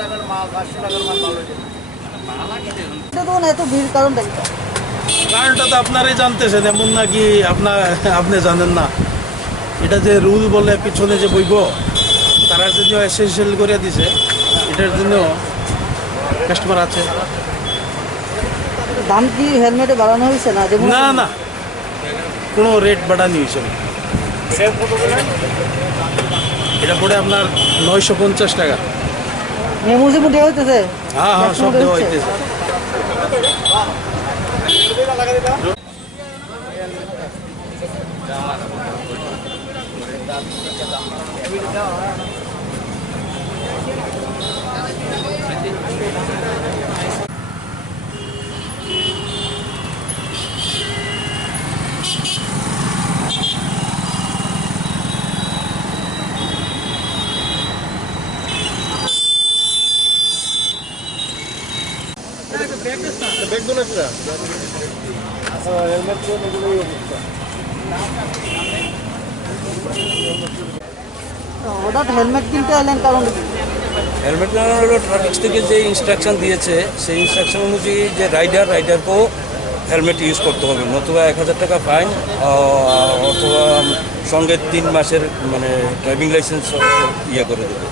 টাকার মাল 500 টাকার মাল ভালো এত ভিড় কারণটা কি? কারণটা তো আপনারাই জানতেছেন, এমন নাকি আপনি জানেন না। এটা যে রুল বলে পিছনে যে বইব তারা জন্য এসেন্সিয়াল করে দিছে, এটার জন্য কাস্টমার আছে। দাম কি হেলমেটে বাড়ানো হয়েছে না? না না, কোনো রেট বাড়ানি হয়েছে না। এটা পড়ে আপনার 950 টাকা। মেমুজি মুটে হইতেছে? হ্যাঁ হ্যাঁ, সব দেওয়া হইতেছে। হঠাৎ হেলমেট কিনতে এলেন কারণ? হেলমেট লাগানো হলো ট্রাফিক থেকে যে ইনস্ট্রাকশন দিয়েছে, সেই ইনস্ট্রাকশন অনুযায়ী যে রাইডারকেও হেলমেট ইউজ করতে হবে, নতুবা 1000 টাকা ফাইন, অথবা সঙ্গে 3 মাসের মানে ড্রাইভিং লাইসেন্স ইয়ে করে দেবে,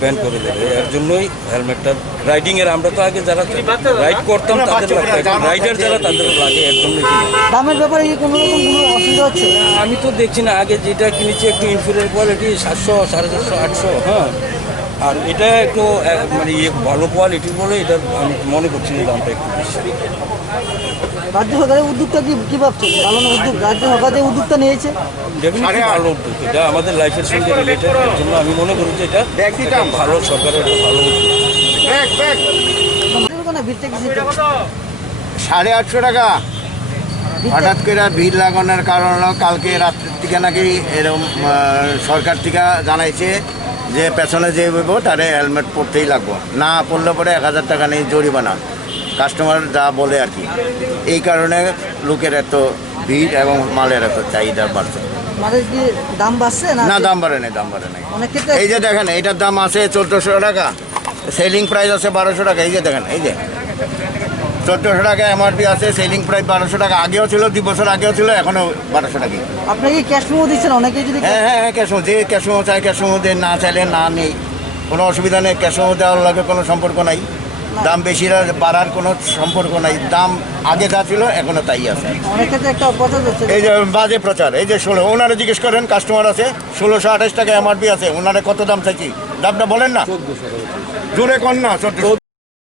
ব্যান করে দেবে। এর জন্যই হেলমেটটা রাইডিংয়ের, আমরা তো আগে যারা রাইড করতাম তাদের লাগতো, এখন রাইডার যারা তাদের লাগে, এর জন্যই। দামের ব্যাপারে কি কোনো রকম কোনো অসুবিধা হচ্ছে? আমি তো দেখছি না, আগে যেটা কিনেছি একটু ইনফিরিয়র কোয়ালিটি 700, 450, 800, হ্যাঁ। আর এটা একটু মানে ভালো কোয়ালিটির বলে এটা আমি মনে করছি যে দামটা একটু বেশি। রাজ্য সরকারের উদ্যোগটা কি ভাবছেন? ভালো না উদ্যোগ? রাজ্য সরকার যে উদ্যোগটা নিয়েছে ডেফিনেটলি ভালো উদ্যোগ, এটা আমাদের লাইফের সঙ্গে রিলেটেড, এর জন্য আমি মনে করি যে এটা ভালো, সরকারের একটা ভালো উদ্যোগ। ভিড়টা কি? 850 টাকা। হঠাৎ করে ভিড় লাগানোর কারণ হলো কালকে রাত্রের থেকে নাকি এরকম সরকার থেকে জানাইছে যে পেছনে যে বইব তারে হেলমেট পরতেই লাগবো, না পরলে পরে 1000 টাকা নেই জরিমানা, কাস্টমার যা বলে আর কি। এই কারণে লোকের এত ভিড় এবং মালের এত চাহিদা বাড়ছে। মানে কি দাম বাড়ছে না? না, দাম বাড়ে নাই, দাম বাড়ে নাই। অনেক ক্ষেত্রে এই যে দেখেন, এইটার দাম আছে 1400 টাকা, সেলিং প্রাইস আছে 1200 টাকা। এই যে দেখেন, এই যে 1400 টাকা এমআরপি আছে, সেলিং প্রাইস 1200 টাকা। আগেও ছিল, 2 বছর আগেও ছিল, এখনও 1200 টাকা। আপনি কি ক্যাশ মেমো দিচ্ছেন? অনেকেই যদি হ্যাঁ হ্যাঁ হ্যাঁ, ক্যাশ মেমো, যে ক্যাশ মেমো চাই ক্যাশ মেমো দেয়, না চাইলে না নেই, কোনো অসুবিধা নেই। ক্যাশ মেমো দেওয়ার লাগে কোনো সম্পর্ক নাই, দাম বেশি বাড়ার কোনো সম্পর্ক নাই। দাম আগে যা ছিল এখনও তাই আছে। অনেক ক্ষেত্রে একটা অপরাধ হচ্ছে। এই যে বাজে প্রচার, এই যে 16, ওনারা জিজ্ঞেস করেন, কাস্টমার আছে 1628 টাকা এমআরপি আছে, ওনারা কত দাম চাইছি, দামটা বলেন না, জোরে কন না।